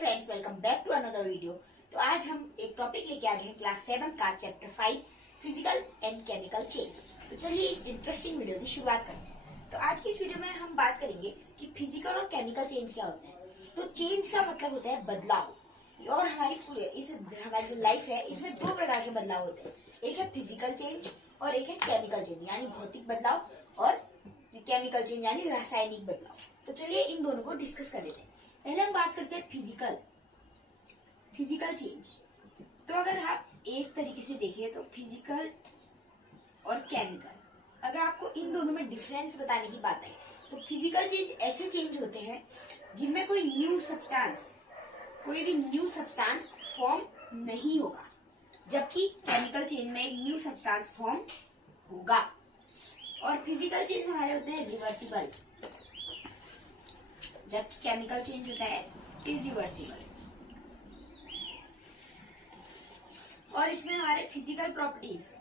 Friends, welcome back to another video. तो आज हम एक टॉपिक लेके आ गए हैं क्लास 7 का chapter 5 physical and chemical change. तो चलिए इस इंटरेस्टिंग वीडियो की शुरुआत करते हैं। तो आज की इस वीडियो में हम बात करेंगे कि फिजिकल और केमिकल चेंज क्या होते हैं। तो चेंज का मतलब होता है बदलाव, और हमारी जो लाइफ है इसमें दो प्रकार के बदलाव होते हैं। एक है फिजिकल चेंज और एक है केमिकल चेंज यानी भौतिक बदलाव, और केमिकल चेंज यानी रासायनिक बदलाव। तो चलिए इन दोनों को डिस्कस कर लेते हैं। पहले हम बात करते हैं फिजिकल चेंज। तो अगर आप एक तरीके से देखें तो फिजिकल और केमिकल, अगर आपको इन दोनों में डिफरेंस बताने की बात है तो फिजिकल चेंज ऐसे चेंज होते हैं जिनमें कोई भी न्यू सब्सटेंस फॉर्म नहीं होगा, जबकि केमिकल चेंज में एक न्यू सब्सटेंस फॉर्म होगा। और फिजिकल चेंज हमारे होते हैं रिवर्सिबल, जबकि केमिकल चेंज होता है इरिवर्सिबल। और इसमें हमारे फिजिकल प्रॉपर्टीज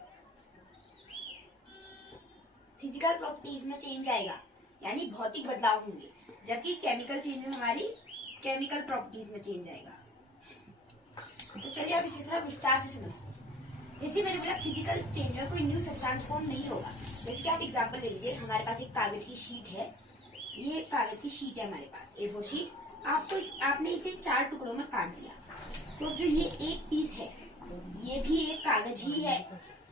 में चेंज आएगा यानी भौतिक बदलाव होंगे, जबकि केमिकल चेंज में हमारी केमिकल प्रॉपर्टीज में चेंज आएगा। तो चलिए अब इसी तरह विस्तार से समझते हैं। जैसे मैंने बोला फिजिकल चेंज में कोई न्यू सब्सटेंस फॉर्म नहीं होगा। जैसे कि आप एग्जांपल ले लीजिए, हमारे पास एक कागज की शीट है, ये कागज की शीट है हमारे पास A4 शीट। आपने इसे 4 टुकड़ों में काट दिया, तो जो ये एक पीस है ये भी एक कागज ही है,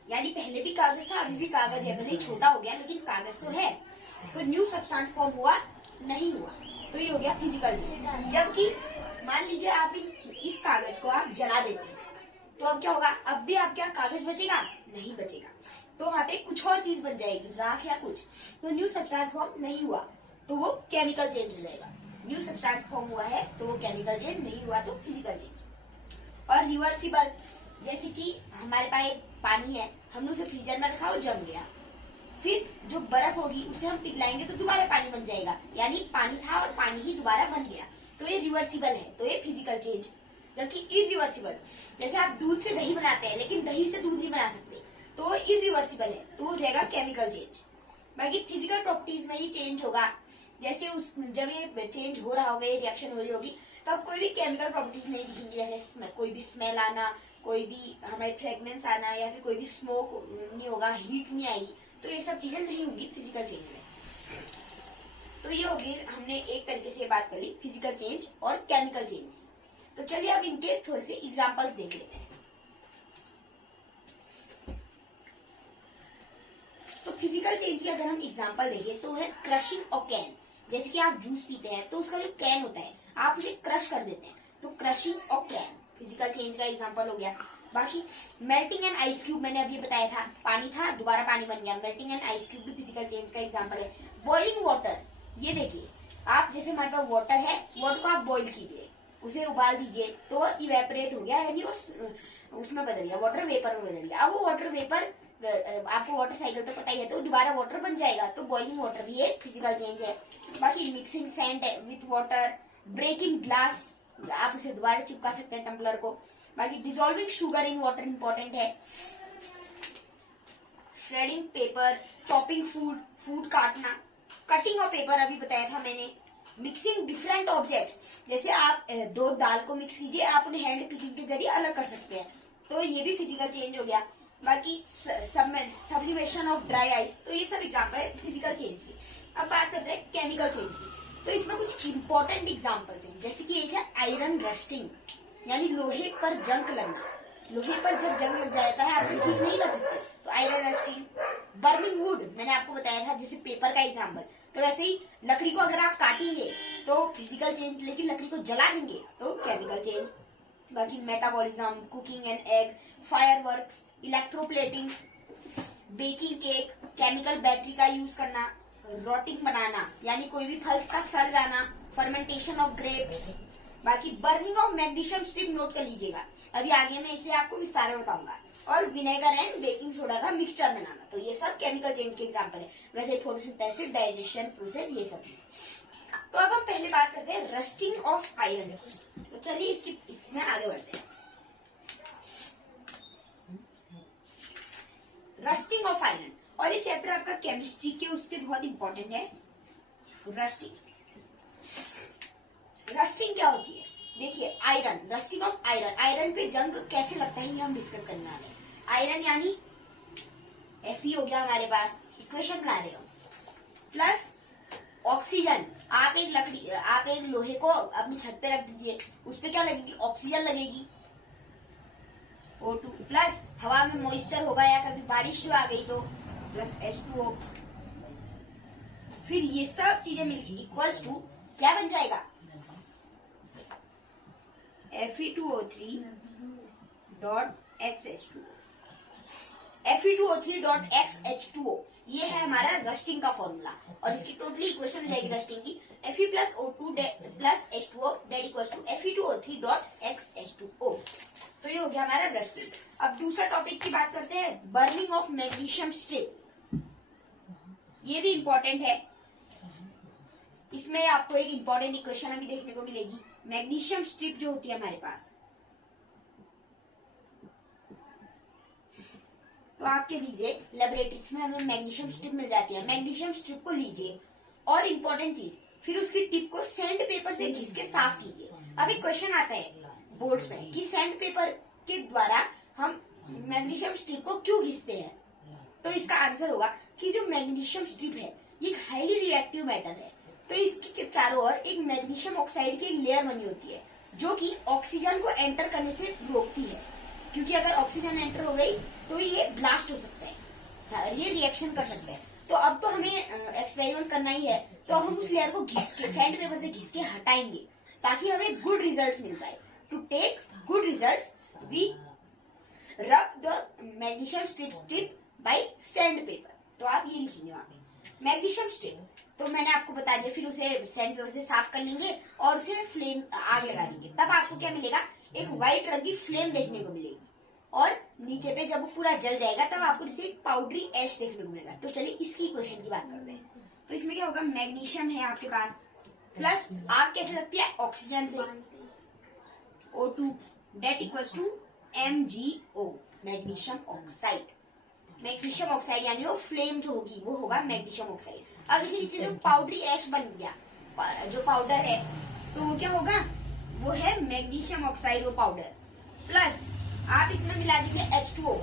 यानी पहले भी कागज था अभी भी कागज है, भले ही छोटा हो गया लेकिन कागज तो है। तो न्यू सब्सटेंस फॉर्म हुआ नहीं हुआ, तो ये हो गया फिजिकल चेंज। जबकि मान लीजिए आप इस कागज को आप जला देते हैं, तो अब क्या होगा, अब भी आपके यहाँ कागज बचेगा? नहीं बचेगा। तो वहाँ पे कुछ और चीज बन जाएगी, राख या कुछ। तो न्यू सब्सटेंस फॉर्म नहीं हुआ तो वो केमिकल चेंज हो जाएगा। न्यू सब्सटेंस फॉर्म हुआ है तो वो केमिकल चेंज, नहीं हुआ तो फिजिकल चेंज। और रिवर्सिबल, जैसे कि हमारे पास एक पानी है, हमने उसे फ्रीजर में रखा, वो जम गया, फिर जो बर्फ होगी उसे हम पिघलाएंगे तो दोबारा पानी बन जाएगा, यानी पानी था और पानी ही दोबारा बन गया। तो ये रिवर्सिबल है, तो ये फिजिकल चेंज। जबकि इरिवर्सिबल, जैसे आप दूध से दही बनाते हैं लेकिन दही से दूध नहीं बना सकते, तो वो इरिवर्सिबल है, तो हो जाएगा केमिकल चेंज। बाकी फिजिकल प्रॉपर्टीज में ही चेंज होगा। जैसे जब ये चेंज हो रहा होगा, ये रिएक्शन हो रही होगी, तब कोई भी केमिकल प्रॉपर्टीज नहीं दिखेंगी। जैसे कोई भी स्मेल आना, कोई भी हमारी फ्रेग्रेंस आना, या फिर कोई भी स्मोक नहीं होगा, हीट नहीं आएगी, तो ये सब चीजें नहीं होंगी फिजिकल चेंज में। तो ये होगी, हमने एक तरीके से बात करी फिजिकल चेंज और केमिकल चेंज। तो चलिए अब इनके थोड़े से एग्जाम्पल्स देख लेते हैं। तो फिजिकल चेंज की अगर हम एग्जांपल देखें तो है क्रशिंग ऑफ कैन। जैसे कि आप जूस पीते हैं तो उसका जो कैन होता है आप उसे क्रश कर देते हैं, तो crushing of can physical change का एग्जांपल हो गया। बाकी मेल्टिंग एंड आइस क्यूब, मैंने अभी बताया था, पानी था दोबारा पानी बन गया, मेल्टिंग एंड आइस क्यूब भी फिजिकल चेंज का एग्जांपल है। बॉइलिंग वाटर, ये देखिए आप, जैसे हमारे पास वाटर है, वाटर को आप बॉइल कीजिए, उसे उबाल दीजिए तो इवेपोरेट हो गया, यानी वो उसमें बदल गया, वाटर वेपर में बदल गया। अब वो वाटर वेपर, आपको वाटर साइकिल तो पता ही है, तो दोबारा वाटर बन जाएगा, तो बॉइलिंग वाटर भी एक फिजिकल चेंज है। बाकी mixing sand with water, breaking glass, आप उसे दोबारा चिपका सकते हैं टम्पलर को। बाकी dissolving sugar in water important है। श्रेडिंग पेपर, चॉपिंग फूड काटना, कटिंग ऑफ पेपर अभी बताया था मैंने। मिक्सिंग डिफरेंट ऑब्जेक्ट्स, जैसे आप दो दाल को मिक्स कीजिए, आप उन्हें हैंड पिकिंग के जरिए अलग कर सकते हैं, तो ये भी फिजिकल चेंज हो गया। बाकी सब्लिमेशन ऑफ ड्राई आइस, तो ये सब एग्जांपल है फिजिकल चेंज की। अब बात करते हैं केमिकल चेंज की। तो इसमें कुछ इंपॉर्टेंट एग्जांपल्स हैं, जैसे कि एक है आयरन रस्टिंग, यानी लोहे पर जंग लगना। लोहे पर जब जंग लग जाता है आप फिर ठीक नहीं कर सकते, तो आयरन रस्टिंग। बर्निंग वुड, मैंने आपको बताया था जैसे पेपर का एग्जाम्पल, तो वैसे ही लकड़ी को अगर आप काटेंगे तो फिजिकल चेंज, लेकिन लकड़ी को जला देंगे तो केमिकल चेंज। बाकी metabolism, cooking and egg, fireworks, electroplating, baking cake, chemical battery का यूज करना, रोटिंग बनाना यानी कोई भी फल का सड़ जाना, फर्मेंटेशन ऑफ ग्रेप्स। बाकी burning of magnesium strip note कर लीजिएगा, अभी आगे मैं इसे आपको विस्तार में बताऊंगा। और विनेगर एंड बेकिंग सोडा का मिक्सचर बनाना, तो ये सब केमिकल चेंज के एग्जांपल है। वैसे फोटोसिंथेसिस, डाइजेशन प्रोसेस, ये सब। तो अब हम पहले बात करते हैं रस्टिंग ऑफ आयरन। तो चलिए इसमें आगे बढ़ते हैं। रस्टिंग ऑफ आयरन, और ये चैप्टर आपका केमिस्ट्री के उससे बहुत इंपॉर्टेंट है। रस्टिंग क्या होती है? देखिए iron, rusting of iron, iron पे जंग कैसे लगता है ये हम डिस्कस करने वाले हैं। आयरन यानी Fe हो गया हमारे पास, इक्वेशन बना रहे हो, प्लस ऑक्सीजन। आप एक लोहे को अपनी छत पे रख दीजिए, उस पे क्या लगेगी, ऑक्सीजन लगेगी, O2, प्लस हवा में मॉइस्चर होगा या कभी बारिश जो आ गई तो प्लस H2O। फिर ये सब चीजें मिलकर इक्वल्स टू क्या बन जाएगा, Fe2O3 dot XH2O। Fe2O3 dot XH2O ये है हमारा रस्टिंग का फॉर्मूला, और इसकी टोटली इक्वेशन हो जाएगी रस्टिंग की Fe plus O2 plus H2O that equals to Fe2O3 dot XH2O। तो ये हो गया हमारा रस्टिंग। अब दूसरा टॉपिक की बात करते हैं, बर्निंग ऑफ मैग्नीशियम स्ट्रिप। ये भी इंपॉर्टेंट है, इसमें आपको एक इंपॉर्टेंट इक्वेशन अभी देखने को मिलेगी। मैग्नीशियम स्ट्रिप जो होती है हमारे पास, तो आपके लीजिए लेबोरेटरीज में हमें मैग्नीशियम स्ट्रिप मिल जाती है। मैग्नीशियम स्ट्रिप को लीजिए और इम्पोर्टेंट चीज, फिर उसकी टिप को सैंड पेपर से घिस के साफ कीजिए। अब एक क्वेश्चन आता है बोर्ड्स में कि सैंड पेपर के द्वारा हम मैग्नीशियम स्ट्रिप को क्यों घिसते हैं, तो इसका आंसर होगा कि जो मैग्नीशियम स्ट्रिप है ये एक हाईली रिएक्टिव मेटल है, तो इसके चारों ओर एक मैग्नीशियम ऑक्साइड की लेयर बनी होती है जो कि ऑक्सीजन को एंटर करने से रोकती है, क्योंकि अगर ऑक्सीजन एंटर हो गई तो ये ब्लास्ट हो सकता है, ये रिएक्शन कर सकते हैं। तो अब तो हमें एक्सपेरिमेंट करना ही है, तो अब हम उस लेयर को घिस के सैंड पेपर से घिस के हटाएंगे ताकि हमें गुड रिजल्ट्स मिल पाए। To take good results we rub the magnesium strip by sand paper. तो आप ये लिखेंगे वहां पे मैग्नीशियम स्ट्रिप, तो मैंने आपको बता दिया। फिर उसे सैंड पेपर से साफ कर लेंगे और उसे फ्लेम आग लगा देंगे, तब आपको क्या मिलेगा, एक व्हाइट रंग की फ्लेम देखने को मिलेगी, और नीचे पे जब वो पूरा जल जाएगा तब आपको इसे एक पाउडरी ऐश देखने को मिलेगा। तो चलिए इसकी इक्वेशन की बात करते हैं। तो इसमें क्या होगा, मैग्नीशियम है आपके पास, प्लस आग कैसे लगती है, ऑक्सीजन से, O2 that equals to MgO, magnesium oxide. Magnesium oxide यानी वो फ्लेम जो होगी वो होगा मैग्नीशियम ऑक्साइड। अब देखिए नीचे जो पाउडरी ऐश बन गया, जो पाउडर है, तो वो क्या होगा, वो है मैग्नीशियम ऑक्साइड, वो पाउडर, प्लस आप इसमें मिला दीजिए H2O,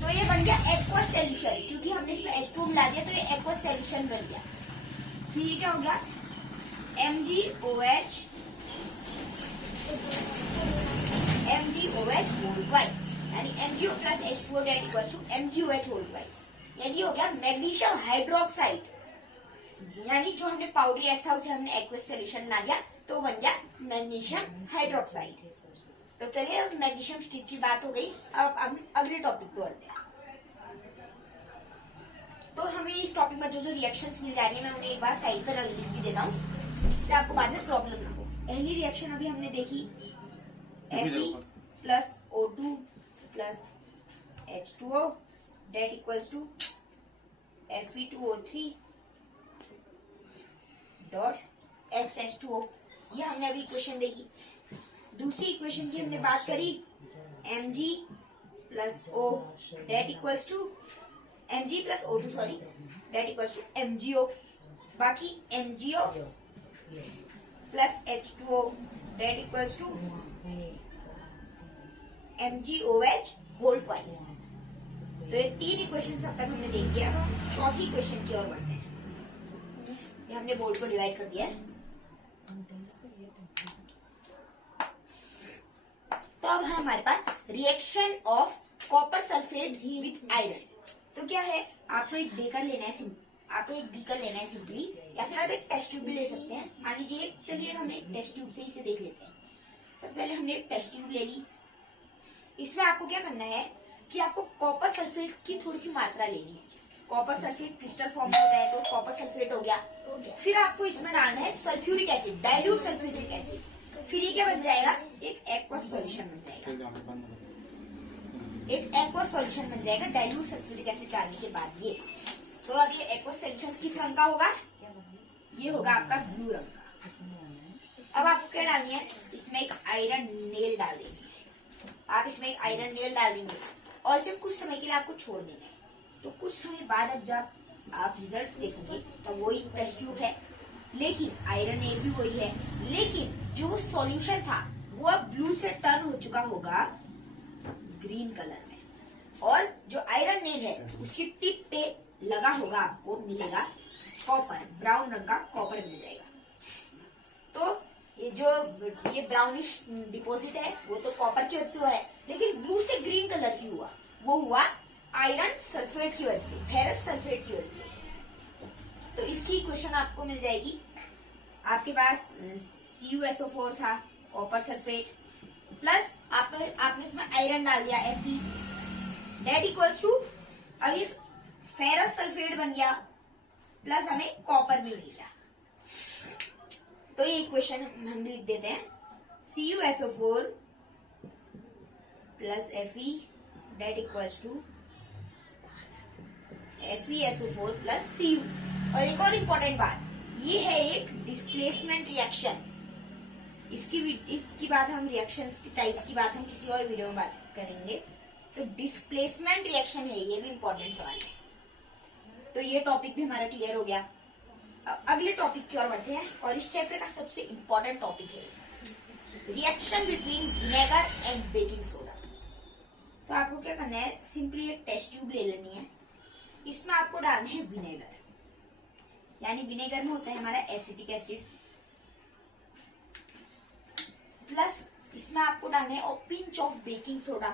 तो ये बन गया एक्वस सॉल्यूशन, क्योंकि हमने इसमें H2O मिला दिया तो ये एक्वस सॉल्यूशन बन गया। फिर ये क्या हो गया, MgOH होल ट्वाइस, यानी MgO plus H2O that equals to MgOH whole twice, यानी हो गया मैग्नीशियम हाइड्रोक्साइड, यानी जो हमने पाउडरी एस था उसे हमने एक्वस सॉल्यूशन बना दिया तो बन गया मैग्नीशियम हाइड्रोक्साइड। तो चलिए अब मैग्नीशियम स्ट्रिप की बात हो गई, अब अगले टॉपिक को बढ़ते हैं। तो हमें इस टॉपिक में जो जो रिएक्शंस मिल जा रही है मैं उन्हें एक बार साइड पर लिख देता हूँ, जिससे आपको बाद में प्रॉब्लम ना हो। पहली रिएक्शन अभी हमने देखी, Fe plus O2 plus H2O that equals to Fe2O3 dot XH2O, ये हमने अभी इक्वेशन देखी। दूसरी इक्वेशन की हमने बात करी, Mg plus O that equals to Mg plus O2 sorry that equals to MgO, बाकी MgO plus H2O that equals to MgOH whole twice. तो ये तीन इक्वेशन अब तक हमने देख लिया। चौथी इक्वेशन की ओर बढ़ते हैं। ये हमने बोर्ड को डिवाइड कर दिया है। तो अब है हमारे पास reaction of copper sulphate with iron. तो क्या है, आपको एक बेकर लेना है, आपको एक बीकर लेना है सिंपली, या फिर आप एक टेस्ट ट्यूब भी ले सकते हैं। मान लीजिए, चलिए हम एक टेस्ट ट्यूब से इसे देख लेते हैं। सबसे पहले हमने एक टेस्ट ट्यूब ले ली। इसमें आपको क्या करना है कि आपको कॉपर सल्फेट की थोड़ी सी मात्रा लेनी है। कॉपर सल्फेट क्रिस्टल फॉर्म में होता है, तो कॉपर सल्फेट हो गया। फिर आपको इसमें डालना है sulphuric acid, dilute sulphuric acid. फिर ये क्या बन जाएगा, एक एक्वस सॉल्यूशन बन जाएगा। एक एक्वस सॉल्यूशन बन जाएगा डाइल्यूट सल्फ्यूरिक एसिड डालने के बाद। ये तो अब ये एक्वस सॉल्यूशन किस रंग का होगा, ये होगा आपका ब्लू रंग का। अब आपको क्या डालनी है, इसमें एक आयरन नेल डाल देंगे। आप इसमें एक आयरन नेल डाल देंगे और इसे कुछ समय के लिए आपको छोड़ देना है। तो कुछ समय बाद अब जब आप रिजल्ट देखेंगे तो वही टेस्ट ट्यूब है, लेकिन आयरन नेल भी वही है, लेकिन जो सॉल्यूशन था वो अब ब्लू से टर्न हो चुका होगा ग्रीन कलर में, और जो आयरन नेल है उसकी टिप पे लगा होगा आपको मिलेगा कॉपर, ब्राउन रंग का कॉपर मिल जाएगा। तो ये जो ये ब्राउनिश डिपॉजिट है वो तो कॉपर की वजह से हुआ है, लेकिन ब्लू से ग्रीन कलर क्यों हुआ? वो हुआ आयरन सल्फेट की वजह से, फेरस सल्फेट की वजह से। तो इसकी इक्वेशन आपको मिल जाएगी, आपके पास CuSO4 था, कॉपर सल्फेट, प्लस आपने उसमें आयरन डाल दिया Fe, डेट इक्वल्स टू, अब ये फेरस सल्फेट बन गया, प्लस हमें कॉपर मिल गया। तो ये इक्वेशन हम लिख देते हैं, CuSO4 plus Fe that equals to FeSO4 plus Cu। और एक और इम्पोर्टेंट बात, ये है एक डिस्प्लेसमेंट रिएक्शन। इसकी बात हम रिएक्शंस की टाइप्स की बात हम किसी और वीडियो में बात करेंगे। तो डिस्प्लेसमेंट रिएक्शन है, ये भी इम्पोर्टेंट सवाल है। तो ये टॉपिक भी हमारा क्लियर हो गया। अब अगले टॉपिक की ओर बढ़ते हैं, और इस चैप्टर का सबसे इम्पोर्टेंट टॉपिक है reaction between vinegar and baking soda. तो आपको क्या करना है, सिंपली एक टेस्ट ट्यूब ले लेनी है, इसमें आपको डालना है विनेगर, यानी विनेगर में होता है हमारा एसिटिक एसिड, प्लस इसमें आपको डालना है और पिंच ऑफ बेकिंग सोडा।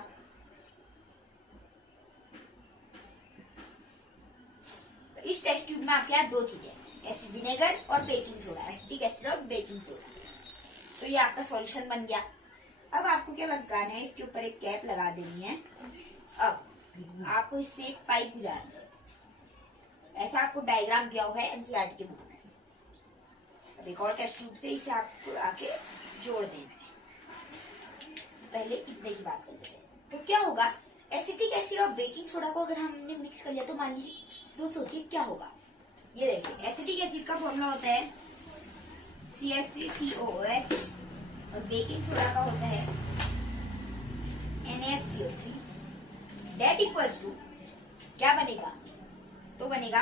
तो इस टेस्ट ट्यूब में आपके यहाँ दो चीजें, विनेगर और बेकिंग सोडा, एसिटिक एसिड और बेकिंग सोडा। तो ये आपका सॉल्यूशन बन गया। अब आपको क्या लगाना है, इसके ऊपर एक कैप लगा देनी है। अब आपको इससे एक पाइप गुजारना है, ऐसा आपको डायग्राम दिया हुआ है एनसीईआरटी के बुक में। अब एक और टेस्ट ट्यूब से इसे आपको आके जोड़ देना है। पहले इतने की बात करते हैं। तो क्या होगा, एसिटिक एसिड और बेकिंग सोडा को अगर हमने मिक्स कर लिया तो मान लीजिए, तो सोचिए क्या होगा। ये देखिए, एसिटिक एसिड का फॉर्मूला होता है CH3COOH, और बेकिंग सोडा का होता है NaHCO3, डेट इक्वल्स टू क्या बनेगा, तो बनेगा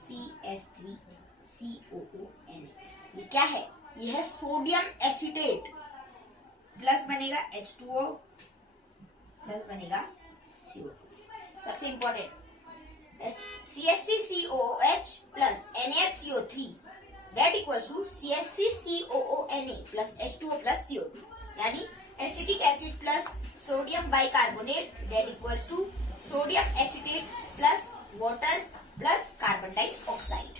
CH3COONA। ये क्या है, ये है सोडियम एसीटेट, प्लस बनेगा H2O, प्लस बनेगा CO2। सबसे important, CH3COOH plus NaHCO3 that equals to CH3COONA plus H2O plus CO2, यानी acetic acid plus sodium bicarbonate that equals to sodium acetate plus water plus carbon dioxide.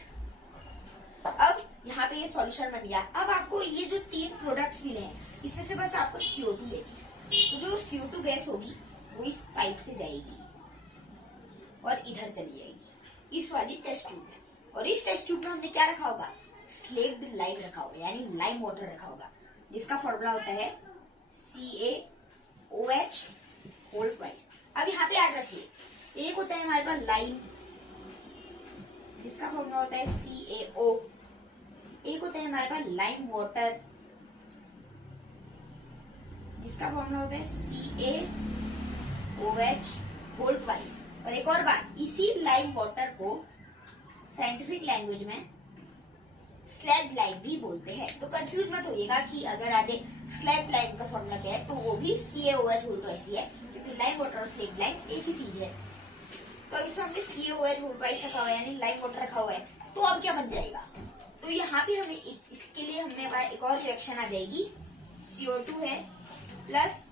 अब यहाँ पे ये solution बन गया। अब आपको ये जो तीन प्रोडक्ट्स मिले हैं, इसमें से बस आपको CO2 लेनी है। तो जो CO2 गैस होगी वो इस पाइप से जाएगी और इधर चली जाएगी इस वाली टेस्ट ट्यूब में। और इस टेस्ट ट्यूब में हमने क्या रखा होगा, स्लेक्ड लाइम रखा होगा, यानी लाइम वाटर रखा होगा, जिसका फॉर्मूला होता है CaOH होल ट्वाइस। अब यहाँ पे याद रखिए, एक होता है हमारे पास लाइम, जिसका फॉर्मूला होता है CaO, एक होता है हमारे पास लाइम वाटर, जिसका फॉर्मूला होता है CaOH होल ट्वाइस। और एक और बात, इसी लाइम वाटर को साइंटिफिक लैंग्वेज में स्लैग लाइम भी बोलते हैं। तो कंफ्यूज मत होइएगा कि अगर आज स्लैग लाइम का फॉर्मूला क्या है, तो वो भी CaOH होल ट्वाइस ही है, क्योंकि लाइम वाटर और स्लैग लाइम एक ही चीज है। तो इसमें हमने CaOH होल ट्वाइस रखा हुआ है, यानी लाइम वाटर रखा हुआ है। तो अब क्या बन जाएगा, तो यहाँ पे हमें इसके लिए हमें एक और रिएक्शन आ जाएगी, CO2 है प्लस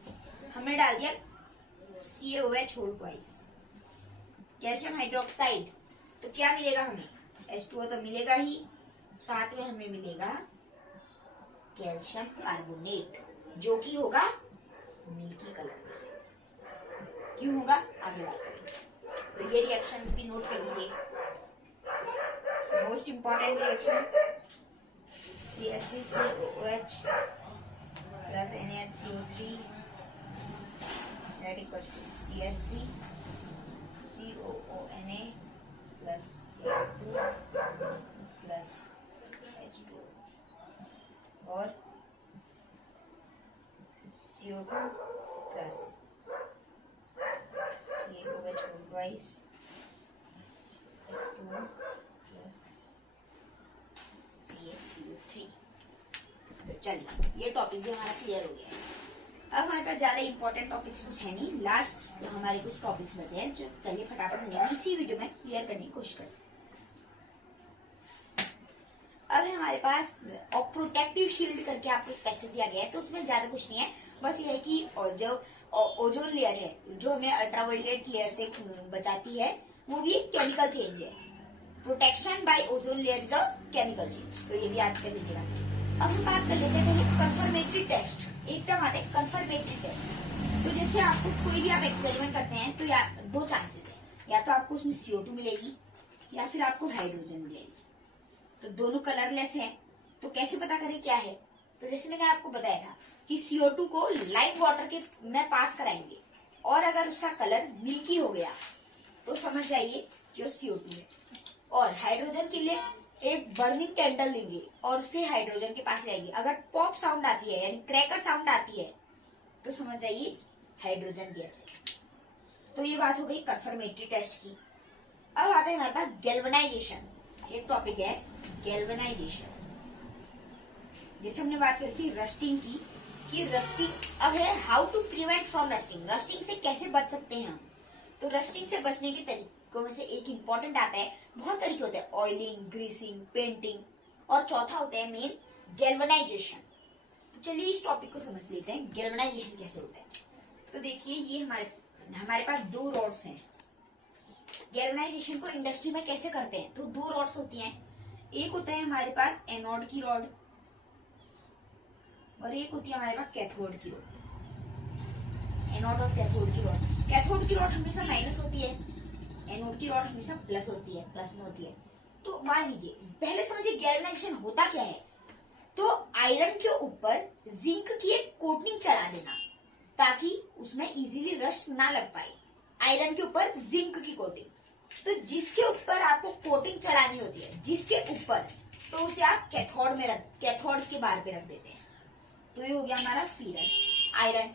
हमने डाल दिया CaOH whole twice, calcium hydroxide. तो क्या मिलेगा हमें, H2O तो मिलेगा ही, साथ में हमें मिलेगा कैल्शियम कार्बोनेट, जो कि होगा मिल्की कलर का। क्यों होगा, आगे बात करेंगे। तो ये रिएक्शंस भी नोट कर लीजिए। Most important reaction CH3COOH plus NaHCO3 that equals to CH3COONA plus CO2 plus H2O और CO2 plus CaOH whole twice H2O plus CaCO3। चलिए ये टॉपिक भी हमारा क्लियर हो गया है। अब हमारे पास ज्यादा इंपॉर्टेंट टॉपिक्स कुछ है नहीं, लास्ट जो हमारे कुछ टॉपिक्स बचे हैं, जो चलिए फटाफट उन्हें इसी वीडियो में क्लियर करने की कोशिश करें। अब है हमारे पास और प्रोटेक्टिव शील्ड करके आपको एक पैसेज दिया गया है, तो उसमें ज्यादा कुछ नहीं है, बस ये है कि जो ओजोन लेयर है जो हमें अल्ट्रावायलेट लेयर से बचाती है, वो भी एक केमिकल चेंज है। Protection bye ozone layer is a chemical change, तो ये भी याद कर लीजिएगा। अब हम बात कर लेते हैं पहले कंफर्मेटरी टेस्ट। एक टर्म आता है कंफर्मेटरी टेस्ट। तो जैसे आपको कोई भी आप एक्सपेरिमेंट करते हैं तो या दो चांसेस है, या तो आपको उसमें CO2 मिलेगी या फिर आपको हाइड्रोजन मिलेगी। तो दोनों कलरलेस है, तो कैसे पता करें क्या है? तो जैसे मैंने आपको बताया था कि CO2 को लाइम वाटर के में पास कराएंगे और अगर उसका कलर मिल्की हो गया तो समझ जाइए कि वो CO2 है। और हाइड्रोजन के लिए एक बर्निंग कैंडल देंगे और उससे हाइड्रोजन के पास जाएगी, अगर पॉप साउंड आती है यानी क्रैकर साउंड आती है तो समझ जाइए हाइड्रोजन गैस है। तो ये बात हो गई कंफर्मेटरी टेस्ट की। अब आते हैं हमारे पास गैल्वेनाइजेशन। एक टॉपिक है गैल्वेनाइजेशन। जैसे हमने बात करी थी रस्टिंग की, कि रस्टिंग अब है how to prevent from rusting. Rusting से कैसे बच सकते हैं हम? तो रस्टिंग से बचने के तरीकों में से एक इंपॉर्टेंट आता है, बहुत तरीके होते हैं, ऑयलिंग, ग्रीसिंग, पेंटिंग, और चौथा होता है मेन गैल्वेनाइजेशन। तो चलिए इस टॉपिक को समझ लेते हैं, गैल्वेनाइजेशन कैसे होता है। तो देखिए ये हमारे पास दो रॉड्स हैं। गैल्वेनाइजेशन को इंडस्ट्री में कैसे करते हैं? तो दो रॉड्स होती हैं, एक होता है हमारे पास एनोड की रॉड और एक होती है हमारे पास कैथोड की रॉड। एनोड और कैथोड की रॉड। कैथोड की रॉड हमेशा माइनस होती है, एनोड की रॉड हमेशा प्लस होती है, प्लस में होती है। तो मान लीजिए पहले समझिए गैल्वेनाइजेशन होता क्या है। तो आयरन के ऊपर जिंक की एक कोटिंग चढ़ा देना ताकि उसमें इजीली रस्ट ना लग पाए। आयरन के ऊपर जिंक की कोटिंग, तो जिसके ऊपर आपको कोटिंग चढ़ानी होती है, जिसके ऊपर, तो उसे आप कैथोड के बार पे रख देते हैं। तो ये हो गया हमारा फीरस आयरन।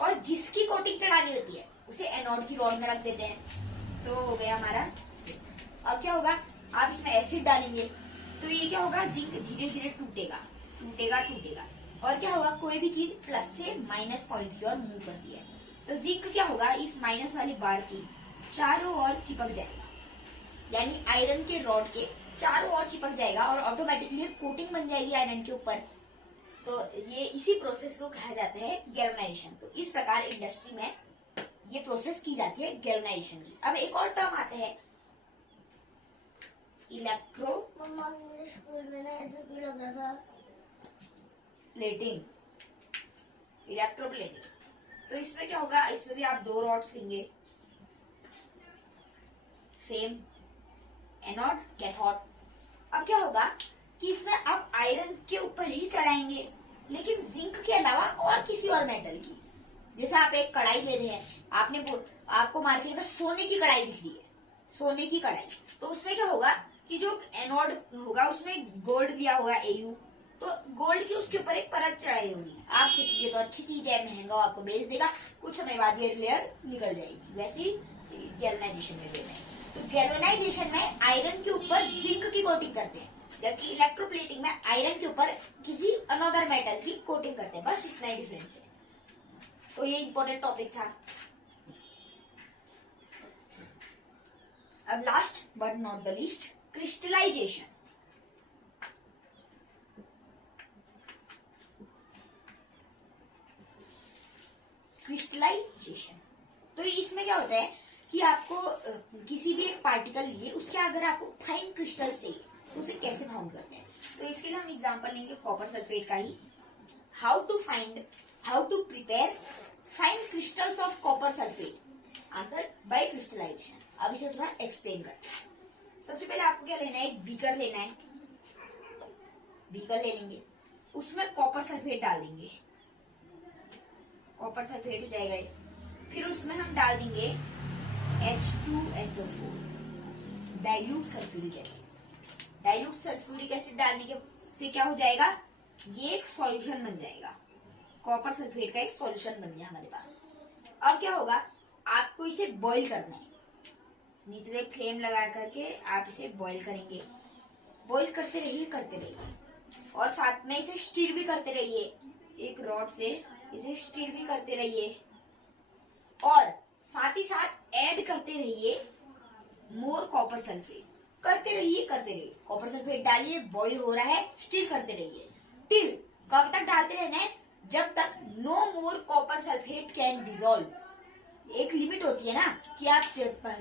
और जिसकी कोटिंग चढ़ानी होती है उसे एनोड की रॉड में रख देते हैं। तो हो गया हमारा जिंक। अब क्या होगा, आप इसमें एसिड डालेंगे तो ये क्या होगा, जिंक धीरे धीरे टूटेगा टूटेगा टूटेगा। और क्या होगा, कोई भी चीज प्लस से माइनस पॉइंट की ओर मूव करती है, तो जिंक क्या होगा, इस माइनस वाली बार की चारों ओर चिपक जाएगा, यानी आयरन के रॉड के चारों ओर चिपक जाएगा और ऑटोमेटिकली कोटिंग बन जाएगी आयरन के ऊपर। तो ये इसी प्रोसेस को कहा जाता है गैल्वेनाइजेशन। तो इस प्रकार इंडस्ट्री में ये प्रोसेस की जाती है गैल्वेनाइजेशन की। अब एक और टर्म आता है इलेक्ट्रो प्लेटिंग। इलेक्ट्रोप्लेटिंग, तो इसमें क्या होगा, इसमें भी आप दो रॉड्स लेंगे, सेम एनोड कैथोड। अब क्या होगा कि इसमें आप आयरन के ऊपर ही चढ़ाएंगे, लेकिन जिंक के अलावा और किसी और मेटल की। जैसे आप एक कढ़ाई ले रहे हैं, आपको मार्केट में सोने की कढ़ाई दिख रही है, सोने की कढ़ाई, तो उसमें क्या होगा कि जो एनोड होगा उसमें गोल्ड दिया होगा AU, तो गोल्ड की उसके ऊपर एक परत चढ़ाई होगी। आप सोचिए तो अच्छी चीज है, महंगा आपको बेच देगा, कुछ समय बाद ये लेयर निकल जाएगी। वैसे ही गैल्वेनाइजेशन में लेना है, तो गैल्वेनाइजेशन में आयरन के ऊपर जिंक की कोटिंग करते हैं, जबकि इलेक्ट्रोप्लेटिंग में आयरन के ऊपर किसी अनदर मेटल की कोटिंग करते हैं। बस इतना ही डिफरेंस है। तो ये इंपॉर्टेंट टॉपिक था। अब last but not the least, crystallisation. Crystallisation, तो इसमें क्या होता है कि आपको किसी भी एक पार्टिकल लिए, उसके अगर आपको फाइन क्रिस्टल्स चाहिए तो उसे कैसे फाउंड करते हैं। तो इसके लिए हम एग्जांपल लेंगे कॉपर सल्फेट का ही। How to prepare fine crystals of copper sulphate, answer by crystallisation. अब इसे थोड़ा एक्सप्लेन करते हैं। सबसे पहले आपको क्या लेना है, एक बीकर लेना है, बीकर ले लेंगे, उसमें कॉपर सल्फेट डाल देंगे, कॉपर सल्फेट हो जाएगा ये। फिर उसमें हम डाल देंगे H2SO4, dilute sulphuric acid. Dilute sulphuric acid डालने के से क्या हो जाएगा, ये एक सॉल्यूशन बन जाएगा, कॉपर सल्फेट का एक सॉल्यूशन बन गया हमारे पास। अब क्या होगा, आपको इसे बॉईल करना है, नीचे से फ्लेम लगा करके आप इसे बॉईल करेंगे, बॉईल करते रहिए और साथ में इसे स्टीर भी करते रहिए, एक रॉड से इसे स्टीर भी करते रहिए और साथ ही साथ ऐड करते रहिए मोर कॉपर सल्फेट, करते रहिए कॉपर सल्फेट डालिए, बॉईल हो रहा है, स्टीर करते रहिए टिल, कब तक डालते रहना है, जब तक no more copper sulphate can dissolve. एक लिमिट होती है ना कि आप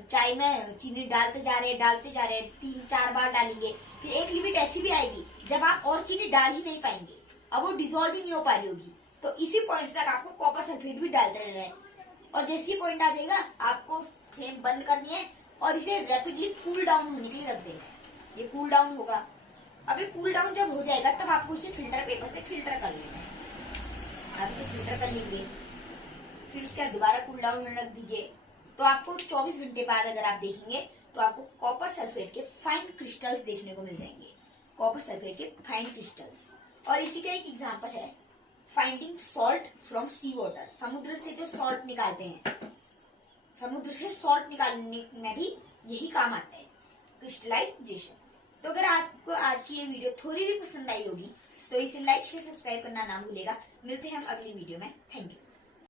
चाय में चीनी डालते जा रहे हैं 3-4 बार डालेंगे, फिर एक लिमिट ऐसी भी आएगी जब आप और चीनी डाल ही नहीं पाएंगे, अब वो डिजोल्व ही नहीं हो पा रही होगी, तो इसी पॉइंट तक आपको कॉपर सल्फेट भी डालते रहना है। और जैसे ही पॉइंट आ जाएगा आपको फ्लेम बंद करनी है और इसे रैपिडली कूल डाउन होने के लिए रख देना है। ये कूल डाउन होगा, अब ये कूल डाउन जब हो जाएगा तब आपको इसे फिल्टर पेपर से फिल्टर कर लेना है। आप इसे फिल्टर कर लेंगे, फिर उसके बाद दोबारा कूल डाउन होने रख दीजिए, तो आपको 24 घंटे बाद अगर आप देखेंगे तो आपको कॉपर सल्फेट के फाइन क्रिस्टल्स देखने को मिल जाएंगे, कॉपर सल्फेट के फाइन क्रिस्टल्स। और इसी का एक एग्जांपल है finding salt from sea water, समुद्र से जो सॉल्ट निकालते हैं, समुद्र से सॉल्ट निकालने में भी यही काम आता है, क्रिस्टलाइजेशन। तो अगर आपको आज की ये वीडियो थोड़ी भी पसंद आई होगी तो इसे लाइक शेयर सब्सक्राइब करना ना भूलेगा। मिलते हैं हम अगली वीडियो में, थैंक यू।